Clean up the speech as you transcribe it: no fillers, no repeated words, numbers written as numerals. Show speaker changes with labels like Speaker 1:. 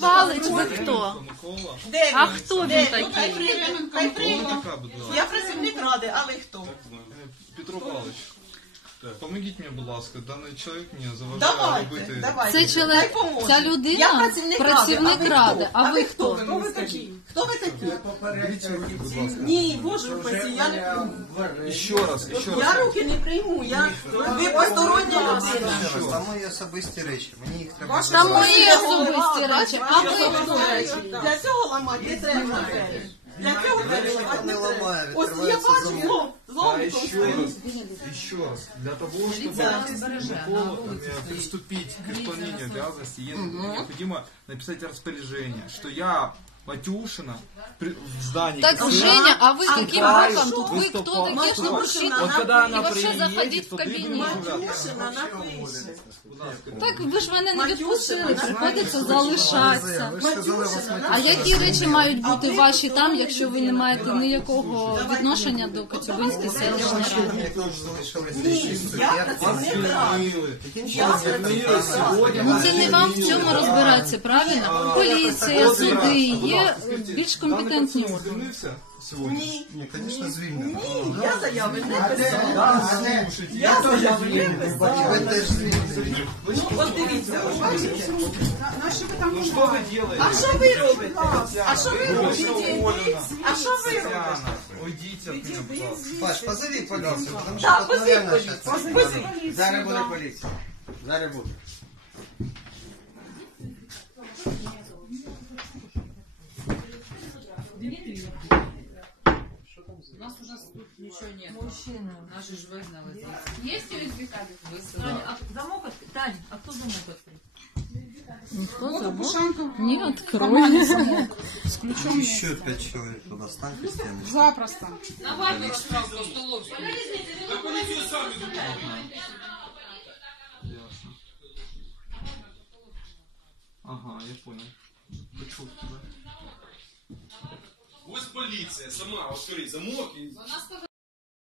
Speaker 1: Палич, ви хто?
Speaker 2: Микола.
Speaker 3: Де він?
Speaker 1: А хто
Speaker 3: Де
Speaker 1: він
Speaker 3: Ну, хай
Speaker 1: такий?
Speaker 3: прийде, хай
Speaker 2: Хто ви
Speaker 3: прийде.
Speaker 2: така, будь ласка?
Speaker 3: Я працівник ради, а ви хто?
Speaker 2: Петро Павлович, помогіть мені, будь ласка, даний чоловік мені заважає
Speaker 3: Давайте,
Speaker 2: робити...
Speaker 3: давайте.
Speaker 1: Це чоловік,
Speaker 3: Хай поможе.
Speaker 1: ця
Speaker 3: Я
Speaker 1: людина
Speaker 3: працівник
Speaker 1: ради. А ви хто?
Speaker 3: Хто ви такі? Хто ви такі?
Speaker 2: Беріть руки, будь ласка.
Speaker 3: Ні, боже упаси, я не прийму.
Speaker 2: Ще раз.
Speaker 3: Я руки не прийму, ви постороння людина.
Speaker 4: Там мої особисті речі, мені їх треба
Speaker 1: Там
Speaker 4: забрати.
Speaker 1: мої особисті речі, а ви хто?
Speaker 3: Для цього ламати не треба двері. Для цього двері ламати не треба. Ось я бачу, злом
Speaker 2: А еще раз, для того, чтобы Микола приступить к исполнению обязанностей, необходимо написать распоряжение, что я, Матюшина, в здании...
Speaker 1: Так, Женя, а вы каким боком? Тут вы кто такие, что мужчина?
Speaker 2: Вот когда
Speaker 1: И
Speaker 2: она
Speaker 1: вообще
Speaker 2: приедет,
Speaker 1: заходить в
Speaker 2: то ты
Speaker 1: кабинет.
Speaker 3: Матюшина напише.
Speaker 1: Так ви ж мене не відпустили, приходиться залишатися.
Speaker 4: Ви ж сказали, вас
Speaker 1: А які речі мають бути ваші там, якщо ви не маєте ніякого відношення до Коцюбинської селищної ради?
Speaker 4: як нам залишилися
Speaker 3: Ні, я працівник ради. Я працівник ради.
Speaker 1: Ну це не вам в цьому розбиратися, правильно? Поліція, суди є більш компетентні органи.
Speaker 2: Звільнився сьогодні?
Speaker 3: Ні,
Speaker 4: Ні, звісно, звільнено.
Speaker 3: ні, я заяви не писала. Я заяви не писала.
Speaker 4: Ви теж звільнені.
Speaker 3: От дивіться, ви бачите?
Speaker 2: Ну что вы делаете?
Speaker 3: А що ви робите? А що ви
Speaker 2: Вы
Speaker 3: робите?
Speaker 2: уволена.
Speaker 3: А що ви робите?
Speaker 2: Татьяна, уйдите от меня, пожалуйста.
Speaker 4: Паш, позови поліцію, тому що
Speaker 3: Так,
Speaker 4: тут
Speaker 3: позив
Speaker 4: реально
Speaker 3: поліцію.
Speaker 4: щас...
Speaker 3: Позив.
Speaker 5: Зараз буде поліція. Зараз буде.
Speaker 6: У нас уже тут ничего нет. Мужчина. Наши же выгнали здесь. Есть USB кабель? Таня, а замок открыть? Тань, а кто замок открыть?
Speaker 1: Ні, открой.
Speaker 4: Ще 5 чоловік туди станьте стіни.
Speaker 7: Запросто.
Speaker 6: На вату расправ по столовской.
Speaker 2: Ага, я понял. Почув тебя.
Speaker 8: Ось поліція сама, ось скорі, замок і...